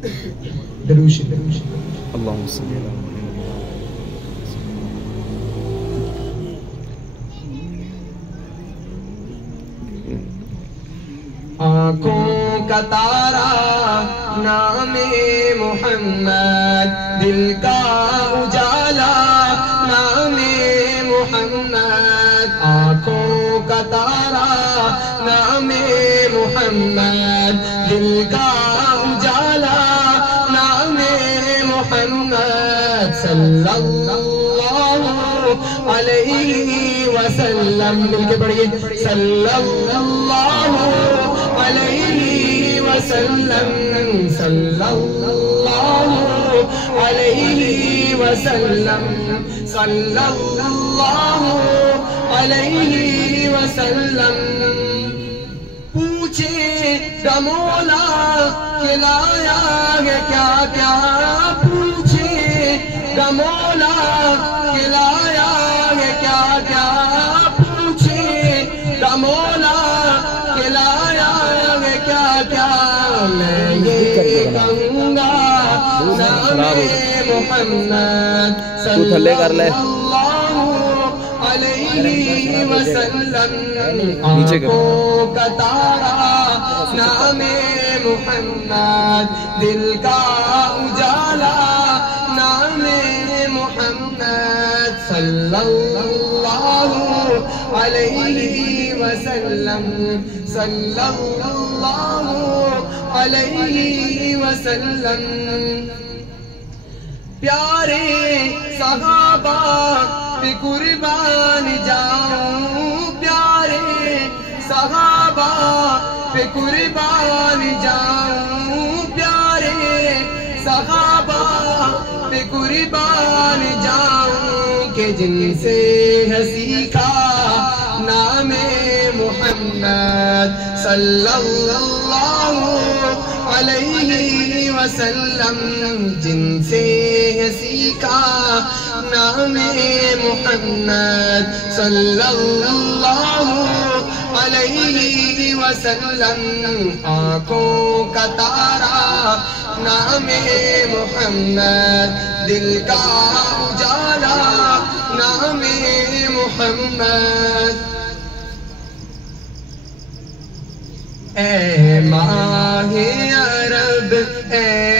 دروش اللهم صل على محمد. آنکھوں کا تارا نام محمد، دل کا اجالا نام محمد. آنکھوں کا تارا نام محمد، دل کا اجالا نام محمد. صلی اللہ علیہ وسلم. مل کے پڑھیے. صلی اللہ علیہ وسلم. صلی اللہ علیہ وسلم. صلی اللہ علیہ وسلم. پوچھے گا مولا کہ لایا ہے کیا کیا. پوچھے گا مولا کہ لایا ہے کیا کیا. پوچھے گا مولا کہ لایا ہے کیا کیا. میں یہ کہوں گا نام محمد صلی اللہ علیہ وسلم. آنکھوں کا تارا نام محمد، دل کا اجالا نام محمد. صلی اللہ علیہ وسلم. صلی اللہ علیہ وسلم. پیارے صحابہ پہ قربان جاؤں، پیارے صحابہ پہ قربان جاؤں، پیارے صحابہ پہ قربان جاؤں. کہ جن سے ہے سیکھا نام محمد صلی اللہ علیہ وسلم. جن سے ہے سیکھا نام محمد صلی اللہ علیہ وسلم. آنکھوں کا تارا نام محمد، دل کا اجالا نام محمد. اے ماہ عرب اے